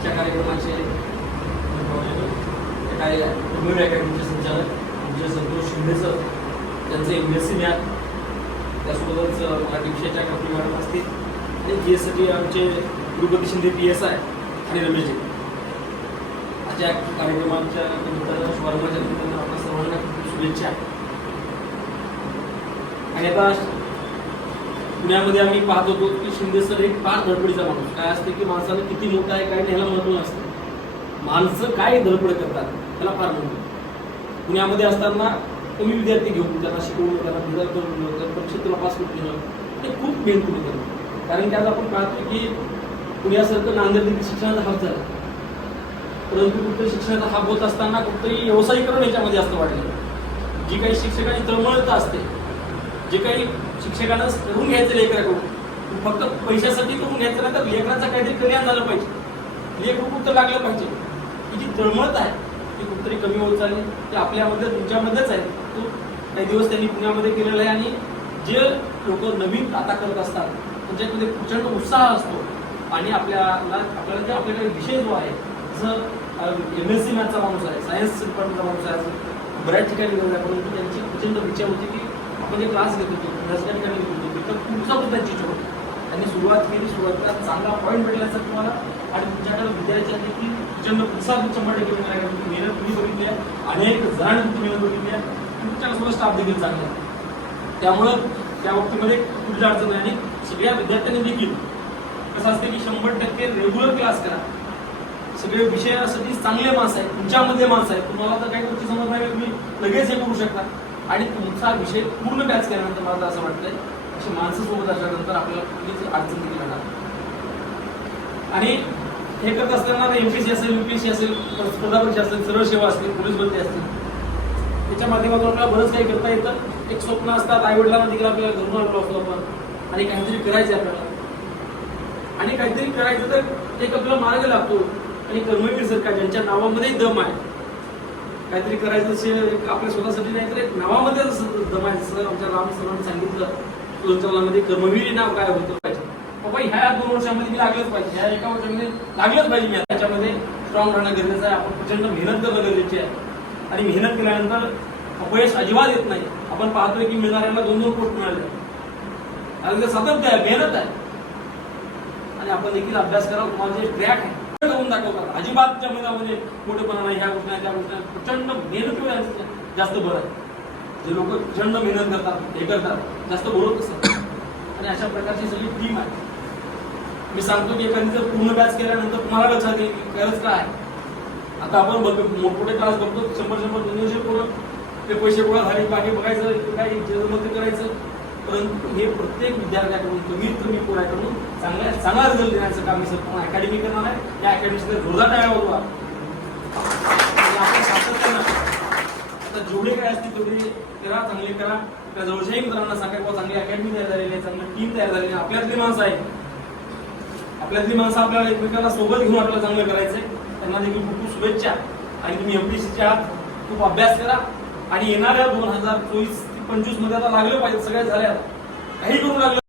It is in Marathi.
आजच्या कार्यक्रमाचे ते काय उमेद अकॅडमीचे संचालक? म्हणजे संतोष शिंदे सर त्यांचे एम एस सी मॅथ त्यासोबतच मराठी विषयाच्या कंपनी मॅडम असतील. आणि जी एस एससाठी आमचे Gurupati Shinde P S I आणि रमेशजी. आजच्या कार्यक्रमाच्या निमित्तानं शुभारंभाच्या निमित्तानं आपल्या सर्वांना खूप शुभेच्छा. आणि आता पुण्यामध्ये आम्ही पाहत होतो की शिंदे सर एक फार धडपडीचा माणूस. काय असते की माणसाला किती मोठा आहे काय ह्याला महत्त्व नसतं. माणसं काय धडपड करतात त्याला फार महत्त्व पुण्यामध्ये असताना कमी विद्यार्थी घेऊन त्यांना शिकवून त्यांना रिझल्ट करून त्यांना परीक्षेत पास करून ते खूप मेहनत होतं कारण त्यात आपण पाहतो की पुण्यासारखं नांदेड देखील शिक्षणाचा हात झाला. परंतु कुठे शिक्षणाचा हात होत असताना कुठेतरी व्यावसायिकरण याच्यामध्ये जास्त वाढलं. जी काही शिक्षकांची तळमळता असते जे काही शिक्षकांना करून घ्यायचं लेकराकडून. फक्त पैशासाठी करून घ्यायचं नाही तर लेकराचं काहीतरी कल्याण झालं पाहिजे. लेखक कुठं लागलं पाहिजे? ही जी तळमळत आहे. ती कुठतरी कमी होत चालली ते आपल्यामध्ये तुमच्यामध्येच आहे. तो काही दिवस त्यांनी पुण्यामध्ये केलेला आहे आणि जे लोक नवीन आता करत असतात त्यांच्यामध्ये प्रचंड उत्साह असतो. आणि आपल्याला आपल्याला जे आपल्याकडे विषय जो आहे जसं एम एस सी मॅथचा माणूस आहे सायन्स डिपार्टमेंटचा माणूस आहे बऱ्याच ठिकाणी गेलेला आहे परंतु त्यांची प्रचंड विचार होती की आपण क्लास घेत होतो बऱ्याचशा घेत होतो. तिथं तुमचा सुद्धा चिच होतो. आणि त्यांनी सुरुवात केली सुरुवातीला चांगला पॉईंट भेटला सर तुम्हाला. आणि तुमच्याकडे विद्यार्थ्यांनी की प्रचंड उत्साह शंभर टक्के मिळाला कारण मेहनत तुम्ही बघितली आहे. अनेक जणांनी तुम्ही मेहनत बघितली आहे. तुमच्यासोबत स्टाफ देखील चांगला आहे त्यामुळं त्या बाबतीमध्ये कुठली अडचण नाही. आणि सगळ्या विद्यार्थ्यांनी देखील कसं असते की शंभर टक्के रेग्युलर क्लास करा. सगळे विषयासाठी चांगले माणसं आहेत तुमच्यामध्ये माणसं आहेत. तुम्हाला तर काही गोष्टी समज नाही तुम्ही लगेच हे करू शकता. आणि तुमचा विषय पूर्ण बॅच केल्यानंतर मला असं वाटतंय अशी माणसं सोबत असल्यानंतर आपल्याला कुठलीच अडचण दिली येणार. आणि हे करत असताना एमपीसी असेल युपीएससी असेल स्पर्धा परीक्षा असेल सरळ सेवा असतील पोलीस भरती असतील. त्याच्या माध्यमातून आपल्याला बरंच काही करता येतं. एक स्वप्न असतात आई वडिलांना देखील आपल्याला घरून आणलो असतो आपण. आणि काहीतरी करायचं आपल्याला. आणि काहीतरी करायचं तर एक आपला मार्ग लागतो. आणि कर्मवीर सरकार ज्यांच्या नावामध्येही दम आहे काहीतरी करायचं असेल एक आपल्या स्वतःसाठी नाही तर एक नावामध्ये जसं आमच्या राम सरांनी सांगितलं संचालनामध्ये कर्मवीर नाव काय होतं पाहिजे बाबा ह्या दोन वर्षामध्ये मी लागलंच पाहिजे ह्या एका वर्षामध्ये लागलंच पाहिजे मी. त्याच्यामध्ये स्ट्रॉंग राहणं गरजेचं आहे. आपण प्रचंड मेहनत करणं गरजेची आहे. आणि मेहनत केल्यानंतर अपयश अजिबात येत नाही. आपण पाहतोय की मिळणाऱ्याला दोन दोन पोस्ट मिळाले. कारण ते सातत्य आहे मेहनत आहे. आणि आपण देखील अभ्यास करा तुम्हाला जे ट्रॅक आहे करून दाखवतात. अजिबात जमिनामध्ये मोठेपणा नाही. ह्या गोष्टी त्या गोष्टी प्रचंड मेहनत जास्त बरं आहे. जे लोक प्रचंड मेहनत करतात हे करतात जास्त बोलत असतात आणि अशा प्रकारची सगळी टीम आहे. मी सांगतो की एखादी जर पूर्ण बॅच केल्यानंतर तुम्हाला लक्षात येईल की खरंच काय आता आपण बघतो मोठमोठे क्लास बघतो शंभर शंभर दोनशे पूर्ण ते पैसे गोळा झाले बाकी बघायचं काही जन्मते करायचं. परंतु हे प्रत्येक विद्यार्थ्याकडून कमीत कमी पोराकडून चांगल्या चांगला रिझल्ट देण्याचं काम मी सर अकॅडमी करणार आहे. या अकॅडमीचे जोरदार टाळ्या होतो आपण. सातत्यानं आता जेवढे काय असतील तेवढे करा चांगले करा. त्या जवळच्याही मित्रांना सांगा बाबा चांगली अकॅडमी तयार झालेली आहे चांगली टीम तयार झालेली आहे. आपल्यातली माणसं आहे आपल्यातली माणसं आपल्याला एकमेकांना सोबत घेऊन आपल्याला चांगलं करायचंय. त्यांना देखील खूप खूप शुभेच्छा. आणि तुम्ही एमपीसीच्या आहात. खूप अभ्यास करा. आणि येणाऱ्या दोन हजार चोवीस पंचवीसमध्ये आता लागलं पाहिजे सगळ्या झाल्या. काही करून लागलं